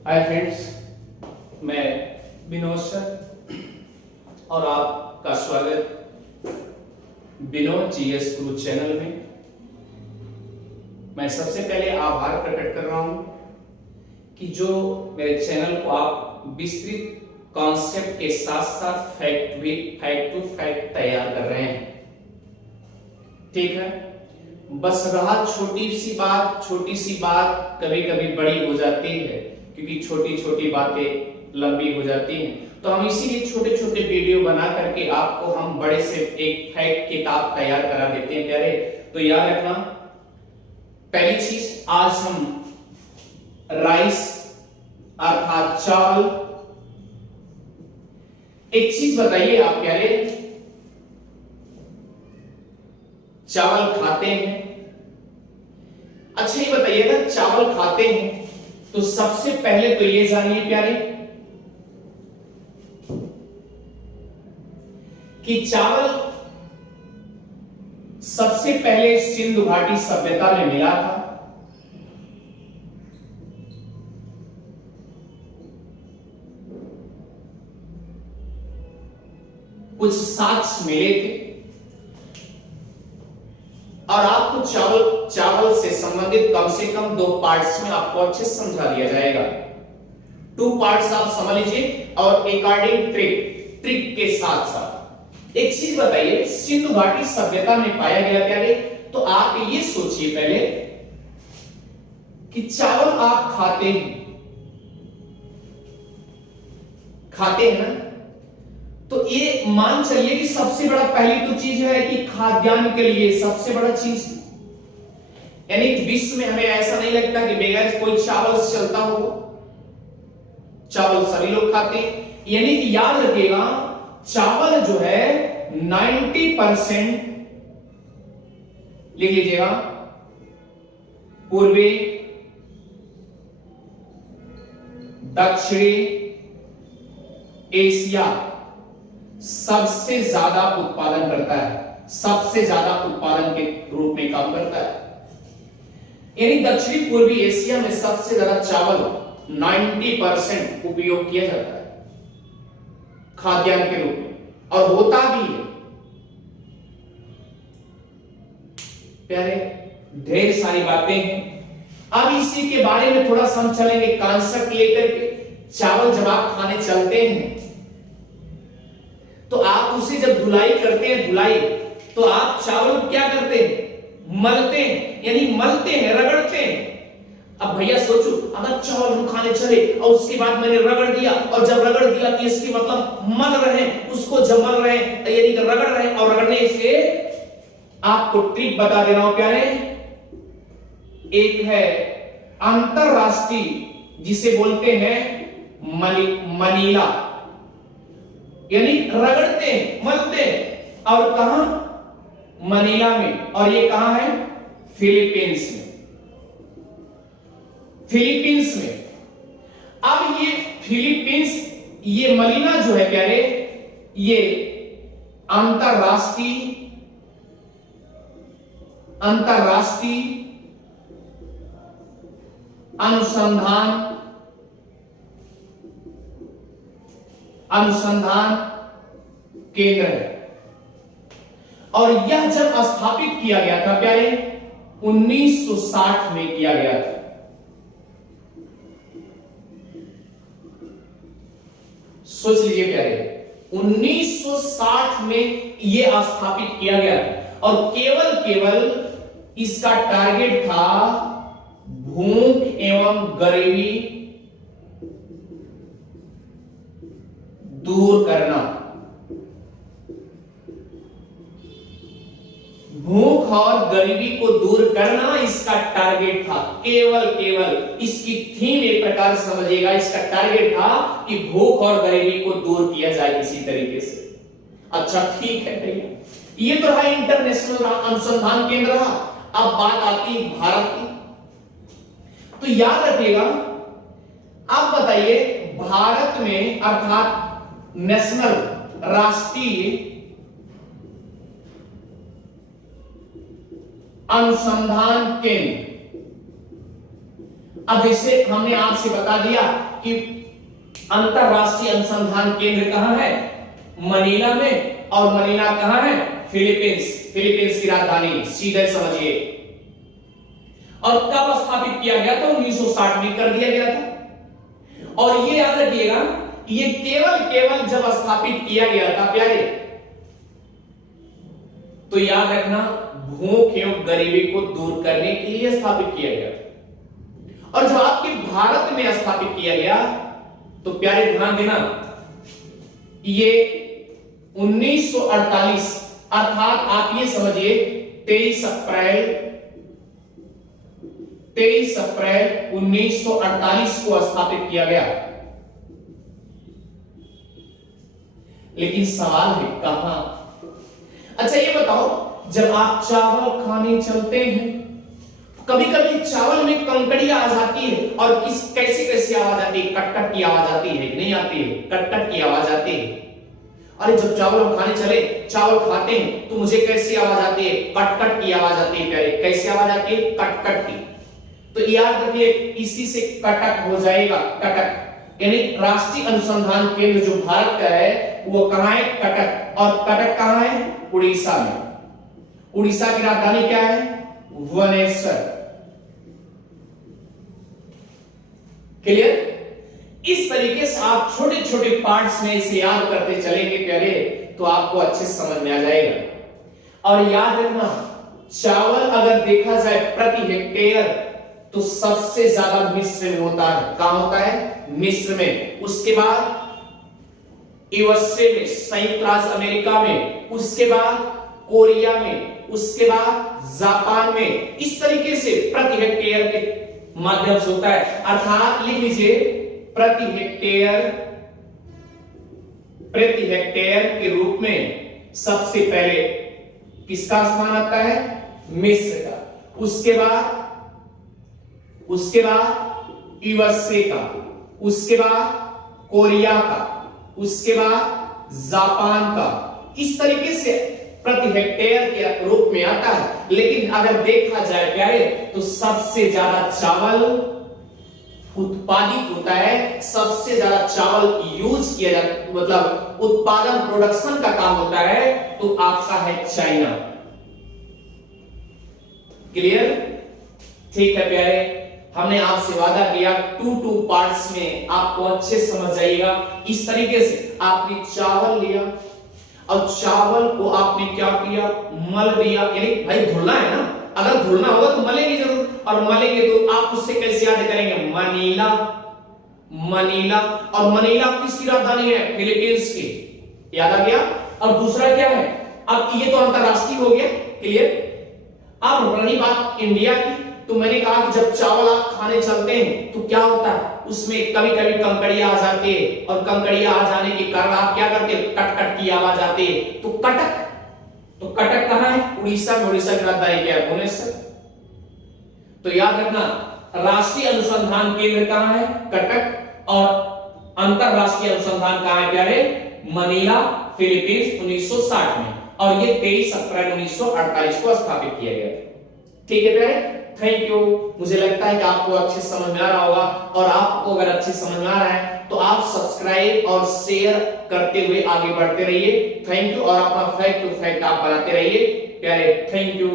Hi friends, मैं Vinod sir और आपका स्वागत विनोद जीएस गुरु चैनल में। मैं सबसे पहले आभार प्रकट कर रहा हूं कि जो मेरे चैनल को आप विस्तृत कॉन्सेप्ट के साथ साथ फैक्ट टू फैक्ट तैयार कर रहे हैं। ठीक है, बस रहा छोटी सी बात कभी कभी बड़ी हो जाती है, क्योंकि छोटी छोटी बातें लंबी हो जाती हैं। तो हम इसीलिए छोटे छोटे वीडियो बना करके आपको हम बड़े से एक फैक्ट किताब तैयार करा देते हैं प्यारे। तो याद रखना, पहली चीज, आज हम राइस अर्थात चावल, एक चीज बताइए आप प्यारे, चावल खाते हैं? अच्छा ये बताइएगा, चावल खाते हैं तो सबसे पहले तो ये जानिए प्यारे कि चावल सबसे पहले सिंधु घाटी सभ्यता में मिला था। कुछ साक्ष्य मिले थे और आपको चावल से संबंधित कम से कम 2 पार्ट्स में आपको अच्छे से समझा दिया जाएगा। 2 पार्ट्स आप समझ लीजिए और अकॉर्डिंग ट्रिक के साथ साथ एक चीज बताइए, सिंधु घाटी सभ्यता में पाया गया प्यारे। तो आप ये सोचिए पहले कि चावल आप खाते हैं ना, तो ये मान चलिए कि सबसे बड़ा पहली तो चीज है कि खाद्यान्न के लिए सबसे बड़ा चीज, यानी विश्व में हमें ऐसा नहीं लगता कि बगैर कोई चावल से चलता हो। चावल सभी लोग खाते हैं, यानी कि याद रखिएगा, चावल जो है 90% लिख लीजिएगा, पूर्वी दक्षिणी एशिया सबसे ज्यादा उत्पादन करता है, सबसे ज्यादा उत्पादन के रूप में काम करता है। यानी दक्षिणी पूर्वी एशिया में सबसे ज्यादा चावल 90% उपयोग किया जाता है खाद्यान्न के रूप में, और होता भी है प्यारे। ढेर सारी बातें हैं, अब इसी के बारे में थोड़ा सा हम चलेंगे कॉन्सेप्ट लेकर के। चावल जब आप खाने चलते हैं तो आप उसे जब धुलाई करते हैं, तो आप चावल क्या करते हैं? मलते हैं, यानी मलते हैं, रगड़ते हैं। अब भैया सोचो, अगर चावल हम खाने चले और उसके बाद मैंने रगड़ दिया, और जब रगड़ दिया तो इसकी मतलब मल रहे हैं उसको, जब मल रहे हैं यानी कि रगड़ रहे हैं, और रगड़ने से आपको ट्रिक बता दे रहा हूं प्यारे। एक है अंतरराष्ट्रीय, जिसे बोलते हैं मनीला, यानी रगड़ते हैं, मलते हैं, और कहां? मनीला में। और ये कहां है? फिलीपींस में। फिलीपींस में। अब ये फिलीपींस, ये मनीला जो है प्यारे, ये अंतरराष्ट्रीय अनुसंधान केंद्र है। और यह जब स्थापित किया गया था प्यारे, 1960 में किया गया था। सोच लीजिए प्यारे, 1960 में यह स्थापित किया गया था, और केवल इसका टारगेट था भूख एवं गरीबी दूर करना। भूख और गरीबी को दूर करना इसका टारगेट था। केवल इसकी थीम एक प्रकार से समझिएगा, इसका टारगेट था कि भूख और गरीबी को दूर किया जाए किसी तरीके से। अच्छा ठीक है भैया, ये तो है इंटरनेशनल अनुसंधान केंद्र। अब बात आती है भारत की, तो याद रखिएगा। अब बताइए, भारत में अर्थात नेशनल, राष्ट्रीय अनुसंधान केंद्र, अब जैसे हमने आपसे बता दिया कि अंतरराष्ट्रीय अनुसंधान केंद्र कहां है? मनीला में। और मनीला कहां है? फिलीपींस। फिलीपींस की राजधानी, सीधे समझिए। और कब स्थापित किया गया था? 1960 में कर दिया गया था। और ये याद रखिएगा, ये केवल जब स्थापित किया गया था प्यारे, तो याद रखना भूख एवं गरीबी को दूर करने के लिए स्थापित किया गया था। और जब आपके भारत में स्थापित किया गया तो प्यारे ध्यान देना, ये 1948 अर्थात आप ये समझिए 23 अप्रैल 1948 को स्थापित किया गया। लेकिन सवाल है कहां? अच्छा ये बताओ, जब आप चावल खाने चलते हैं, कभी कभी चावल में कंकड़ियां आ जाती है और कैसी आवाज आती है? कट की आवाज आती है, नहीं आती है? कट की आवाज आती है। अरे जब चावल हम खाने चले, चावल खाते हैं, तो मुझे कैसी आवाज आती है? कट की आवाज आती है प्यारे। कैसी आवाज आती है? कट की। तो याद रखिए, इसी से कटक हो जाएगा, कटक। यानी राष्ट्रीय अनुसंधान केंद्र जो भारत का है वो कहां है? कटक। और कटक कहां है? उड़ीसा में। उड़ीसा की राजधानी क्या है? भुवनेश्वर। क्लियर? इस तरीके से आप छोटे छोटे पार्ट्स में इसे याद करते चलेंगे प्यारे, तो आपको अच्छे समझ में आ जाएगा। और याद रखना, चावल अगर देखा जाए प्रति हेक्टेयर तो सबसे ज्यादा मिस्र में होता है। कहां होता है? मिस्र में। उसके बाद यूएसए में, संयुक्त राज्य अमेरिका में, उसके बाद कोरिया में, उसके बाद जापान में। इस तरीके से प्रति हेक्टेयर के माध्यम से होता है। अर्थात लिख लीजिए, प्रति हेक्टेयर के रूप में सबसे पहले किसका स्थान आता है? मिस्र का। उसके बाद यूएसए का, उसके बाद कोरिया का, उसके बाद जापान का। इस तरीके से प्रति हेक्टेयर के रूप में आता है। लेकिन अगर देखा जाए प्यारे, तो सबसे ज्यादा चावल उत्पादित होता है, सबसे ज्यादा चावल यूज किया जाता, मतलब उत्पादन, प्रोडक्शन का काम होता है, तो आपका है चाइना। क्लियर? ठीक है प्यारे, हमने आपसे वादा किया 2 पार्ट्स में आपको अच्छे समझ जाएगा। इस तरीके से आपने चावल लिया और चावल को आपने क्या किया? मल दिया। यानी भाई धुलना है ना, अगर धुलना होगा तो मलेंगे जरूर, और मलेंगे तो आप उससे कैसे याद करेंगे? मनीला। और मनीला किसकी राजधानी है? फिलीपींस की। याद आ गया? और दूसरा क्या है? अब ये तो अंतरराष्ट्रीय हो गया। क्लियर? अब रही बात इंडिया की, तो मैंने कहा कि जब चावल आप खाने चलते हैं तो क्या होता है? उसमें कभी कभी कंकड़ियां आ जाती है, और कंकड़ियां आ जाने के कारण आप क्या करते हैं? कट की आवाज आती है। तो कटक कहां है? उड़ीसा में। उड़ीसा की राजधानी क्या है? भुवनेश्वर। तो याद रखना, राष्ट्रीय अनुसंधान केंद्र कहां है? कटक। और अंतरराष्ट्रीय अनुसंधान कहां है प्यारे? मनीला, फिलीपींस, 1960 में। और ये 23 अप्रैल 1948 को स्थापित किया गया था। ठीक है प्यारे, थैंक यू। मुझे लगता है कि आपको अच्छे समझ में आ रहा होगा, और आपको अगर अच्छे समझ में आ रहा है तो आप सब्सक्राइब और शेयर करते हुए आगे बढ़ते रहिए। Thank you. और अपना फैक्ट टू फैक्ट आप बनाते रहिए प्यारे। Thank you.